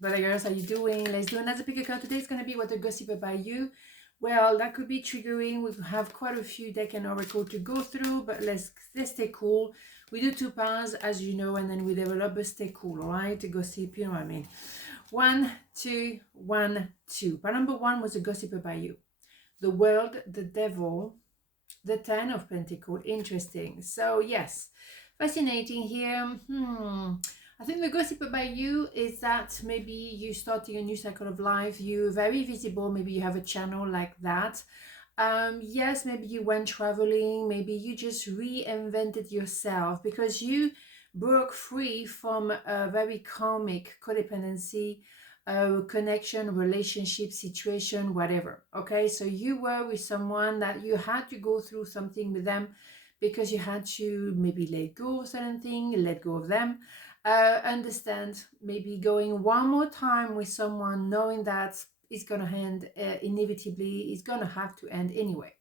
Brother girls, how you doing? Let's do another pick a card. Today is going to be what the gossip about you. Well, that could be triggering. We have quite a few deck and oracle to go through, but let's stay cool. We do 2 piles, as you know, and then we develop, but stay cool, all right? Gossip, you know what I mean. 1, 2, 1, 2. Pile number 1 was a gossip about you. The world, the devil, the 10 of Pentacles. Interesting. So, yes, fascinating here. I think the gossip about you is that maybe you starting a new cycle of life. You're very visible. Maybe you have a channel like that. Yes, maybe you went traveling. Maybe you just reinvented yourself because you broke free from a very karmic codependency connection, relationship, situation, whatever. Okay, so you were with someone that you had to go through something with them because you had to maybe let go of certain thing, let go of them. Understand maybe going one more time with someone knowing that it's going to end inevitably, it's going to have to end anyway.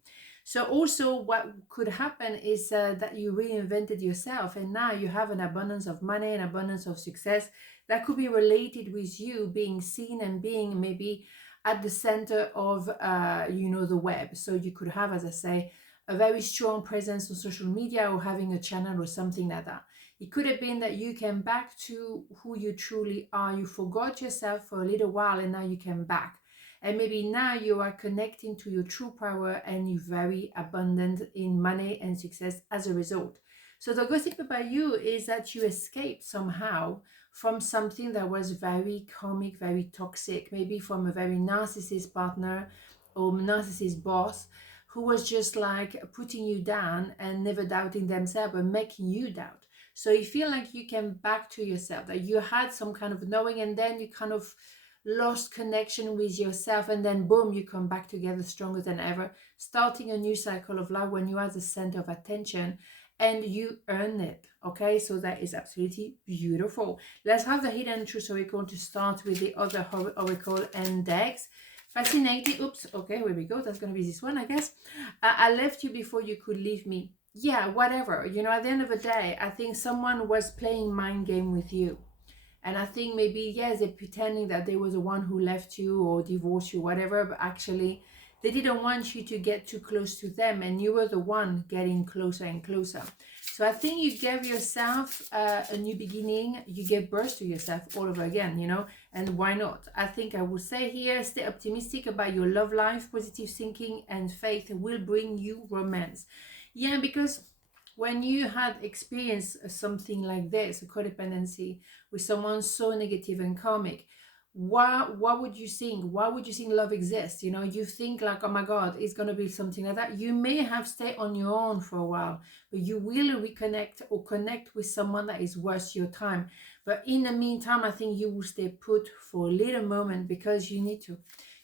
So also what could happen is that you reinvented yourself and now you have an abundance of money, an abundance of success that could be related with you being seen and being maybe at the center of the web. So you could have, as I say, a very strong presence on social media or having a channel or something like that. It could have been that you came back to who you truly are. You forgot yourself for a little while and now you came back. And maybe now you are connecting to your true power and you're very abundant in money and success as a result. So the gossip about you is that you escaped somehow from something that was very karmic, very toxic, maybe from a very narcissist partner or narcissist boss who was just like putting you down and never doubting themselves but making you doubt. So you feel like you came back to yourself, that you had some kind of knowing and then you kind of lost connection with yourself and then boom, you come back together stronger than ever, starting a new cycle of life when you are the center of attention and you earn it. Okay, so that is absolutely beautiful. Let's have the hidden truth oracle to start with the other oracle and decks. Fascinating. Oops, okay, here we go. That's gonna be this one, I guess. I left you before you could leave me. Yeah, whatever, at the end of the day, I think someone was playing mind game with you. And I think maybe, yes, they're pretending that they was the one who left you or divorced you, whatever, but actually they didn't want you to get too close to them and you were the one getting closer and closer. So I think you gave yourself a new beginning, you gave birth to yourself all over again, and why not? I think I would say here, stay optimistic about your love life, positive thinking and faith will bring you romance. Yeah, because when you had experienced something like this, a codependency with someone so negative and karmic, what would you think? Why would you think love exists? You think like, oh my God, it's going to be something like that. You may have stayed on your own for a while, but you will reconnect or connect with someone that is worth your time. But in the meantime, I think you will stay put for a little moment because you need to.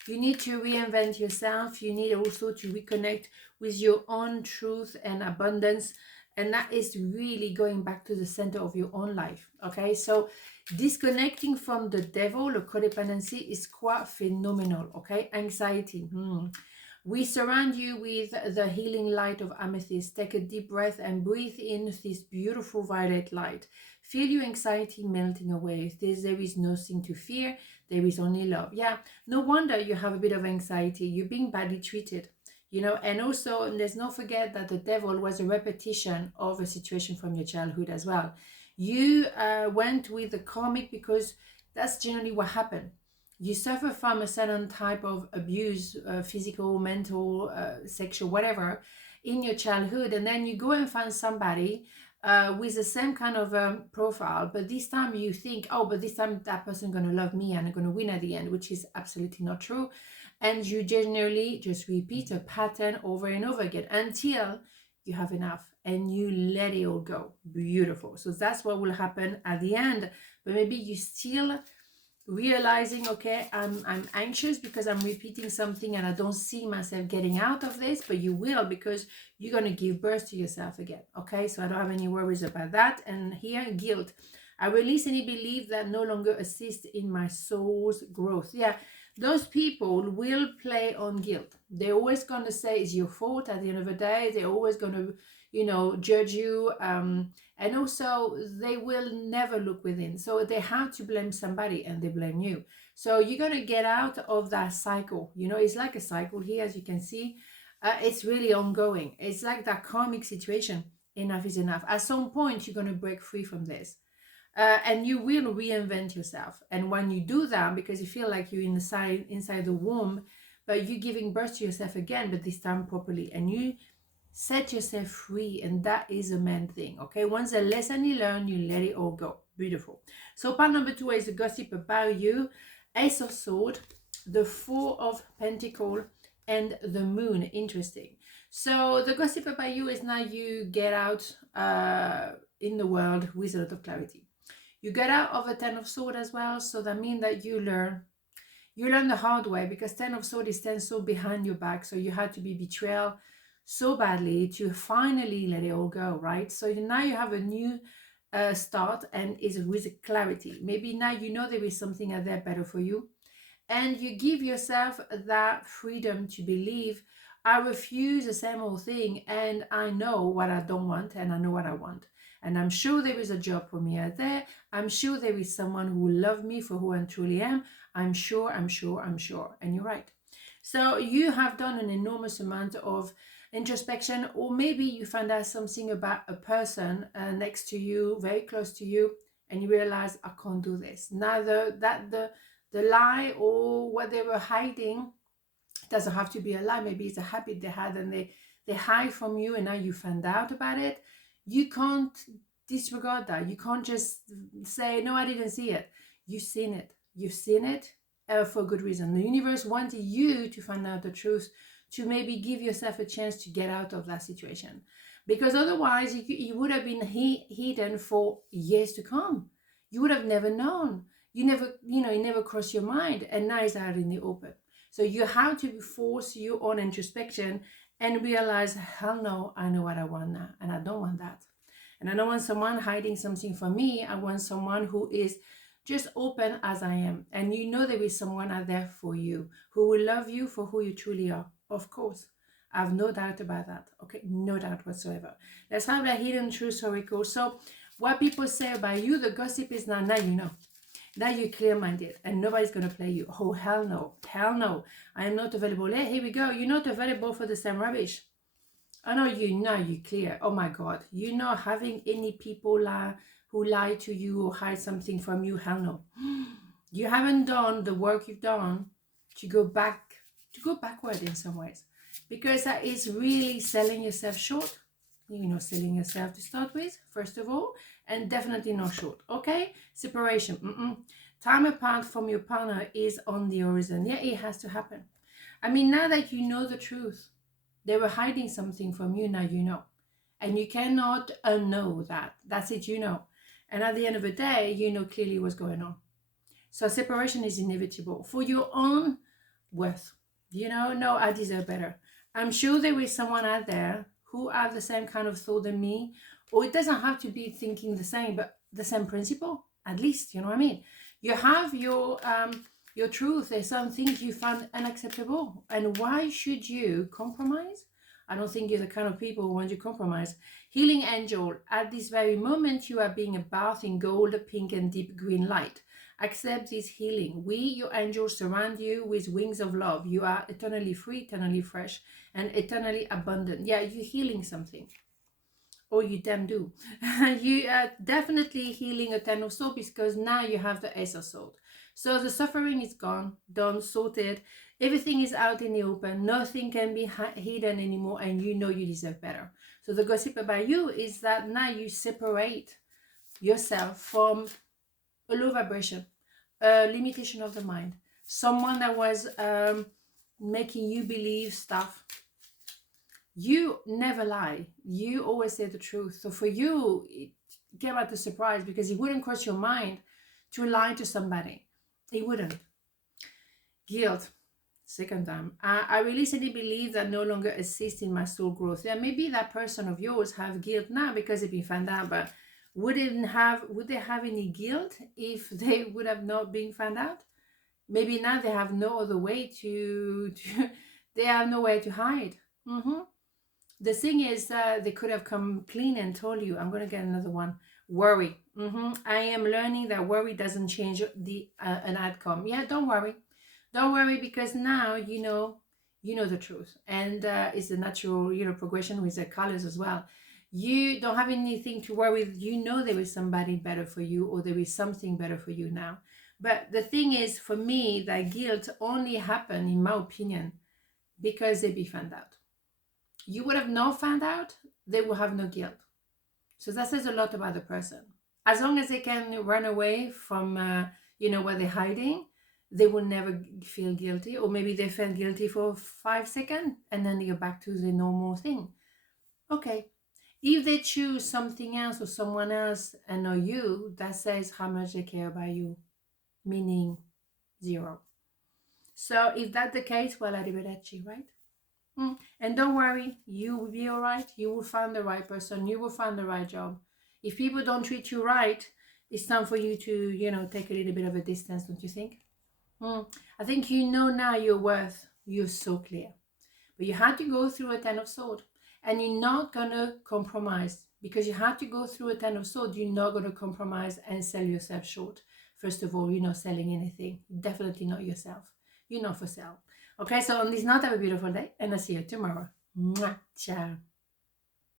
You need to reinvent yourself. You need also to reconnect with your own truth and abundance. And that is really going back to the center of your own life. Okay, so disconnecting from the devil or codependency is quite phenomenal. Okay, anxiety. We surround you with the healing light of amethyst. Take a deep breath and breathe in this beautiful violet light. Feel your anxiety melting away. There is nothing to fear. There is only love. Yeah, no wonder you have a bit of anxiety. You're being badly treated. And also let's not forget that the devil was a repetition of a situation from your childhood as well. You went with the karmic because that's generally what happened. You suffer from a certain type of abuse, physical, mental, sexual, whatever, in your childhood, and then you go and find somebody with the same kind of profile, but this time you think, oh, but this time that person going to love me and I'm going to win at the end, which is absolutely not true. And you generally just repeat a pattern over and over again until you have enough and you let it all go. Beautiful. So that's what will happen at the end. But maybe you still realizing, okay, I'm anxious because I'm repeating something and I don't see myself getting out of this, but you will, because you're going to give birth to yourself again. Okay, so I don't have any worries about that. And here, guilt. I release any belief that no longer assist in my soul's growth. Yeah, those people will play on guilt. They're always going to say it's your fault at the end of the day. They're always going to, you know, judge you. And also they will never look within. So they have to blame somebody and they blame you. So you're going to get out of that cycle. You know, it's like a cycle here, as you can see. It's really ongoing. It's like that karmic situation. Enough is enough. At some point, you're going to break free from this. And you will reinvent yourself. And when you do that, because you feel like you're inside the womb, but you're giving birth to yourself again, but this time properly, and you set yourself free, and that is the main thing. Okay, once the lesson you learn, you let it all go. Beautiful. So part number 2 is the gossip about you. Ace of Sword, the Four of Pentacle, and the Moon. Interesting. So the gossip about you is now you get out in the world with a lot of clarity. You get out of a Ten of Sword as well, so that means that you learn the hard way, because Ten of Sword is 10 so behind your back, so you had to be betrayed so badly to finally let it all go, right? So now you have a new start, and is with clarity. Maybe now you know there is something out there better for you, and you give yourself that freedom to believe, I refuse the same old thing, and I know what I don't want, and I know what I want. And I'm sure there is a job for me out there. I'm sure there is someone who will love me for who I truly am. I'm sure. And you're right. So you have done an enormous amount of introspection, or maybe you find out something about a person next to you, very close to you, and you realize, I can't do this. Neither that the lie or what they were hiding doesn't have to be a lie. Maybe it's a habit they had, and they hide from you, and now you find out about it. You can't disregard that. You can't just say, no, I didn't see it. You've seen it. You've seen it for a good reason. The universe wanted you to find out the truth, to maybe give yourself a chance to get out of that situation. Because otherwise, you would have been hidden for years to come. You would have never known. It never crossed your mind, and now it's out in the open. So you have to force your own introspection and realize, hell no, I know what I want now, and I don't want that. And I don't want someone hiding something from me. I want someone who is just open as I am. And you know there is someone out there for you who will love you for who you truly are. Of course. I have no doubt about that. Okay, no doubt whatsoever. Let's have a hidden truth oracle. So what people say about you, the gossip is now you know. Now you're clear-minded and nobody's going to play you. Oh, hell no. Hell no. I am not available. Hey, here we go. You're not available for the same rubbish. I know you're clear. Oh my God. You're not having any people who lie to you or hide something from you. Hell no. You haven't done the work you've done to go backward in some ways. Because that is really selling yourself short. Selling yourself to start with, first of all, and definitely not short. Okay, separation. Time apart from your partner is on the horizon. Yeah, it has to happen. I mean, now that you know the truth, they were hiding something from you. Now you know, and you cannot unknow that. That's it. You know, and at the end of the day, you know clearly what's going on. So separation is inevitable for your own worth. No, I deserve better. I'm sure there is someone out there who have the same kind of thought than me, or it doesn't have to be thinking the same, but the same principle, at least, you know what I mean? You have your truth. There's some things you find unacceptable, and why should you compromise? I don't think you're the kind of people who want to compromise. Healing angel, at this very moment, you are being bathed in gold, pink, and deep green light. Accept this healing. We, your angels, surround you with wings of love. You are eternally free, eternally fresh, and eternally abundant. Yeah, you're healing something. Or you damn do. You are definitely healing a Ten of Swords, because now you have the Ace of Swords. So the suffering is gone, done, sorted. Everything is out in the open. Nothing can be hidden anymore, and you know you deserve better. So the gossip about you is that now you separate yourself from a low vibration, a limitation of the mind, someone that was making you believe stuff. You never lie. You always say the truth. So for you, it came out a surprise, because it wouldn't cross your mind to lie to somebody. It wouldn't. Guilt. Second time. I religiously believe that no longer assists in my soul growth. Yeah, maybe that person of yours have guilt now because they've been found out, but would they have any guilt if they would have not been found out? Maybe now they have no other way they have no way to hide. The thing is, they could have come clean and told you, I'm going to get another one. Worry. I am learning that worry doesn't change the an outcome. Yeah, don't worry. Don't worry, because now you know the truth. And it's a natural, progression with the colors as well. You don't have anything to worry with. You know there is somebody better for you, or there is something better for you now. But the thing is, for me, that guilt only happened, in my opinion, because they be found out. You would have not found out, they will have no guilt. So that says a lot about the person. As long as they can run away from, where they're hiding, they will never feel guilty. Or maybe they felt guilty for 5 seconds and then they go back to the normal thing. Okay. If they choose something else or someone else and not you, that says how much they care about you, meaning zero. So if that's the case, well, arrivederci, right? And don't worry, you will be all right. You will find the right person. You will find the right job. If people don't treat you right, it's time for you to, take a little bit of a distance, don't you think? I think you know now your worth. You're so clear. But you had to go through a Ten of Swords. And you're not going to compromise. Because you had to go through a Ten of Swords, you're not going to compromise and sell yourself short. First of all, you're not selling anything. Definitely not yourself. You're not for sale. Okay, so on this note, have a beautiful day, and I'll see you tomorrow. Mwah. Ciao.